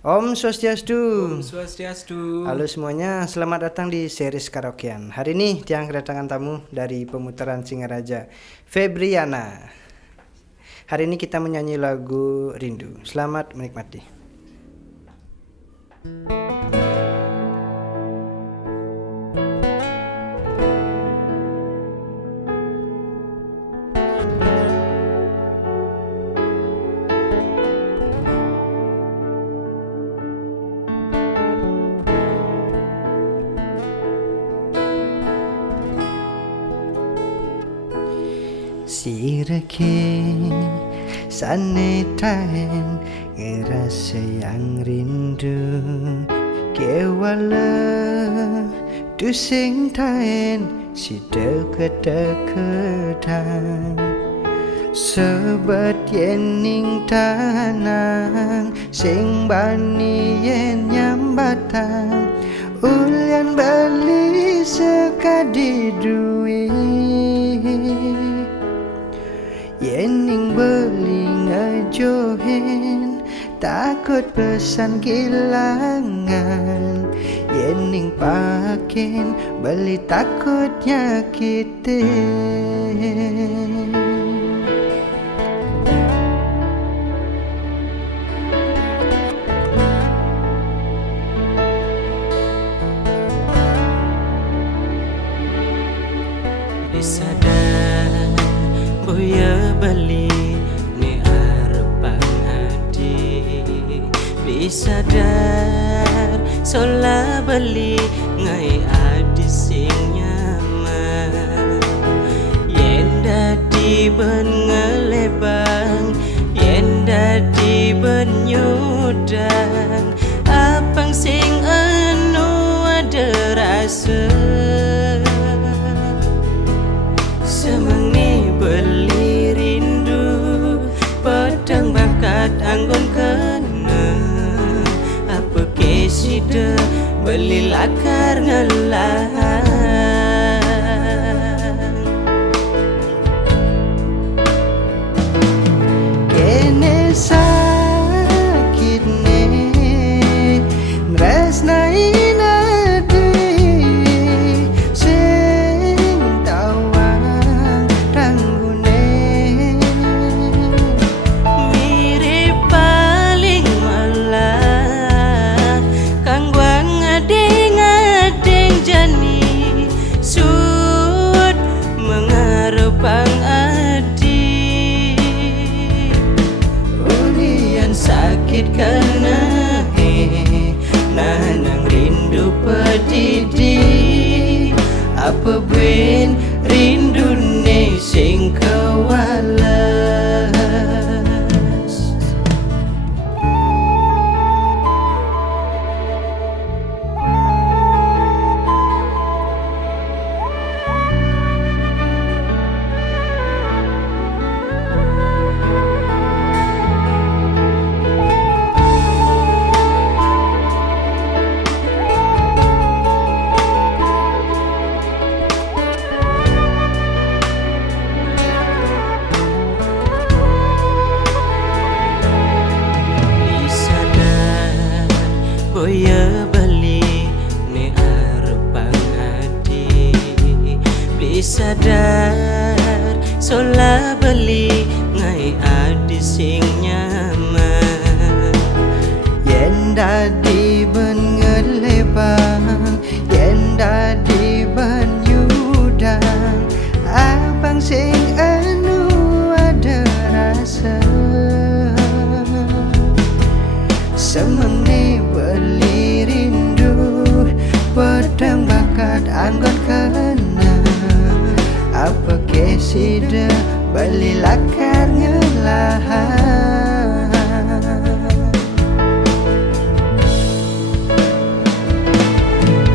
Om Swastiastu. Om Swastiastu. Halo semuanya, selamat datang di series karaokean. Hari ini Tiang kedatangan tamu dari pemutaran Singaraja, Febriana. Hari ini kita menyanyi lagu Rindu. Selamat menikmati. Sireke sanetahen ngerasa yang rindu kewala tu sing tahen si deket-deketan sebab yening tanang sing bani yen nyambatan ulian bali sekadi duit yening beli ngejohen takut pesan kehilangan yening pakin beli takut nyakitin. Disadar boya bali ne arepang adi disadar sola bali ngai adi sing nyaman yen dadi ben ngelebang yen dadi ben nyudang apang sing anu ada rasa semeni beli rindu pedang bakat anggun kena apa kesida beli lakar ngelah Kene sakit ne mresnai pang adi ulian sakit karena nanang rindu pedidi apa ben rindu ne sing kewalas boya bali ne arepang adi beli sadar sola beli ngai adi sing nyaman yen dadi ben ngelebang yen dadi ben nyudang abang sing anu ada rasa semeni beli rindu pedang bakat anggot kena apa kesida beli lakar ngelahan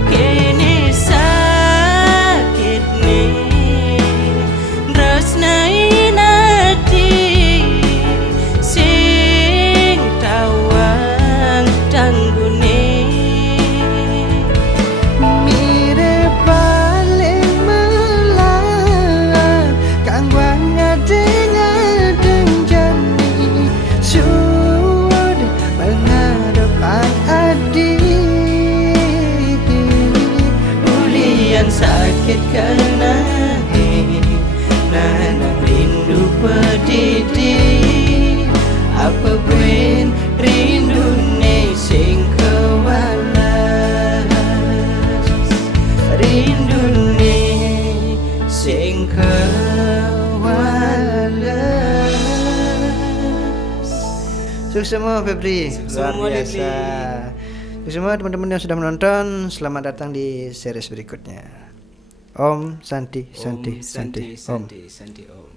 kene sakit ne rasnai nati sing tawang tanggune mirip paling melang kang wang ngadeng jani rindu pedidi apa buen rindu ne sing kewalas rindu ne sing kewalas. Sukses semua Febri, luar semua, biasa. Sukses semua teman-teman yang sudah menonton. Selamat datang di series berikutnya. Om Santi Santi Om Santi Santi Om. Santi Om.